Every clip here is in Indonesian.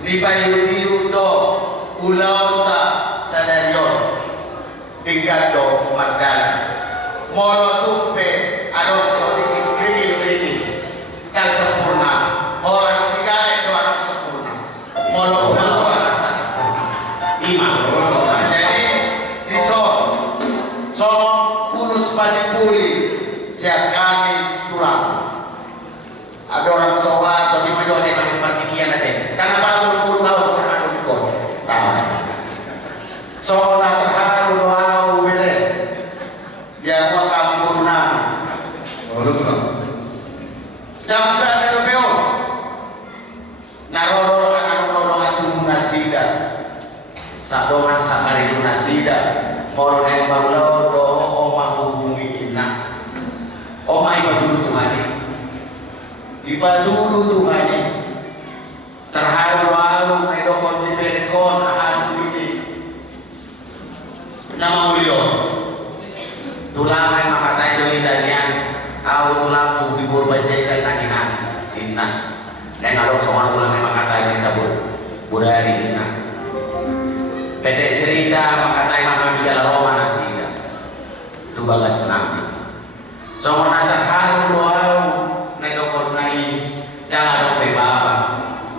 ni payu do ulau ta sadarion tinggal do magdala molo tupe adon so dikit kang sempurna orang sigale do anak sempurna molo ulang do anak sempurna imam jadi dison so ulus panipuri siap kami tulang ada orang sholat atau di mana ada yang berpikiran ada karena para guru-guru tahu sebenarnya ada di kau sholat terharu doa bere ya mau kampurna betul dalam keadaan beo naroro anak atu munasida sadongan sakari munasida mau yang baru do oma hubungi ina oma ibu dulu Tuhan ibadulu Tuhan terharu doa may dokon di berekon ahadu ini nama ulio tulang ay makatayo italian au tulang tu bibur baca italian inna dan alok sama tulang ay makatayo itabur budari inna pete cerita makatayo kami jala Roma nasida tu bagas nanti so terharu doa nay dokon nay dan do baba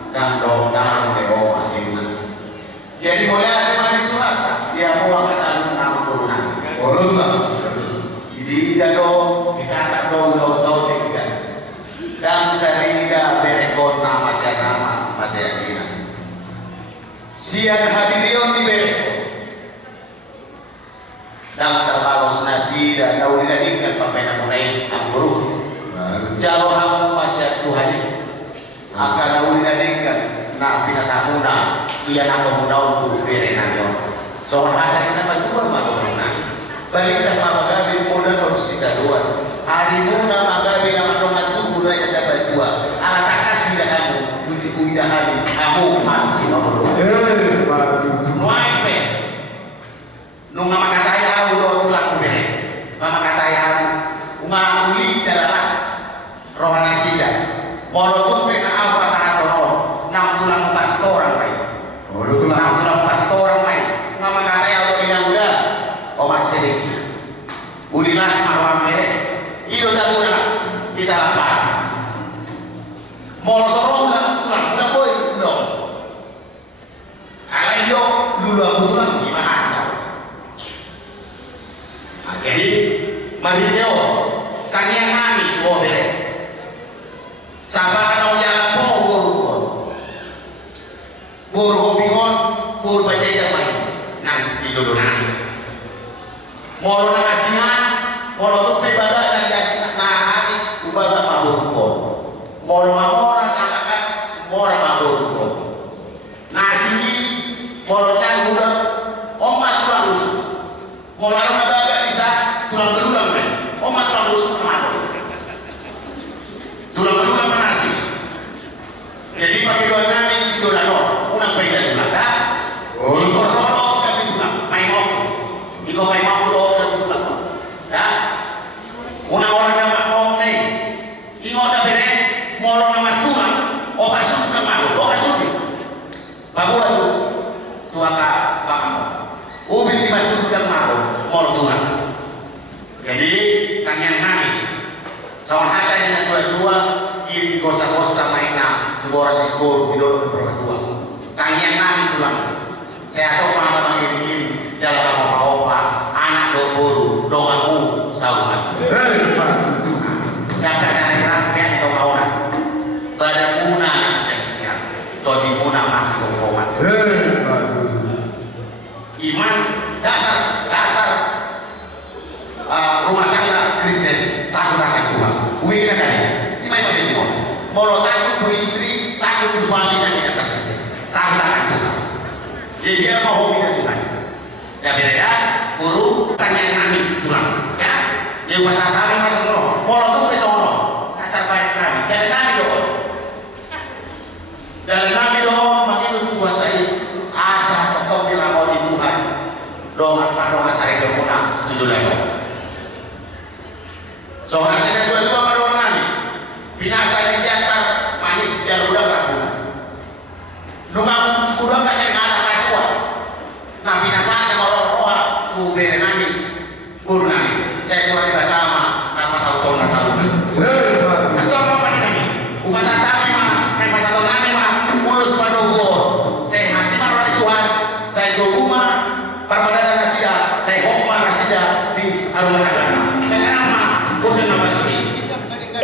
dan do oma inna jadi boleh ada mana Tuhan dia mau kasih nama corona corona jadi do dikata do lo tiga dan tariga berekon nama akhirnya siang hadirion di berekon dan terbagus nasi dan daun dagingkan pemain mulai ambruk jauh hamu pasya Tuhan akan daun dagingkan nah pinasakuna iya nak muna untuk berenang soal ada kita batuan maluana balikan magabi muda konsida dua hari muda magabi nama dongan tubuh raja dapat dua alat takas tidak kamu lucu tidak hari kamu masih nomor nuai pe nunga makataya aku do tulang be mama kataya uma uli dalas rohana sida molo tupe na apa sangat tono nam tulang pastoran mai tulang pastoran mai mama kataya do inang uda o masih ulinas marwam mere iyo tadura kita lapar molo sorong tulang boy ulo alayo lulu aku tulang gimana jadi mari teo kanyang nami tuo bere sabana no jalan po buru bingon buru baca jamai nang dijodoh nang molo nang asinan molo tuh ibadah nang asinan nang asik ibadah mabur ko molo mamora nang akan mora mabur ko nasi molo nang udah omat tulang rusuk molo nang tulang belulang kan, omat tulang rusuk kemana? Tulang belulang nasi. Jadi pakai dua nami itu dano, unang peda tulang dah. Ikor rodo tapi tulang, maimok, ikor maimok rodo tapi tulang, dah. Unang orang nama kau nih, ingat dah bere, molo nama tulang, obat susu nama, obat susu. Bagus tu, tuang apa? Ubi dimasuk dalam malu, molo tulang. Jadi kanyang nami soal hata yang tua iri kosa-kosa mainan dua orang sekolah hidup berketua kanyang nami tulang saya tahu pengalaman ini jalan sama opa anak do guru dongamu sauhan dan kadang rakyat atau kawan pada muna yang siap atau di muna masih ngomong iman dasar rumah tangga Kristen takut akan Tuhan. Wira kali. Ini mai pada jiwa. Molo takut tu istri, takut tu suami dan tidak Kristen. Takut akan Tuhan. Jadi dia mau hobi dengan Tuhan. Ya beda. Guru tanya kami Tuhan. Ya. Dia pasal kami masuk roh. Molo tu besono. Kata baik kami. Dari kami doa. Dari kami doa makin tu buat tadi asa tetap dirawat di Tuhan. Doa pada masa itu puna 7 lewat. Soalnya ada dua-dua pada nani binasa disiapkan manis dan udah berapa nunga harumat agama. Dengan nama, bukan nama di sini. Kita mengadengkan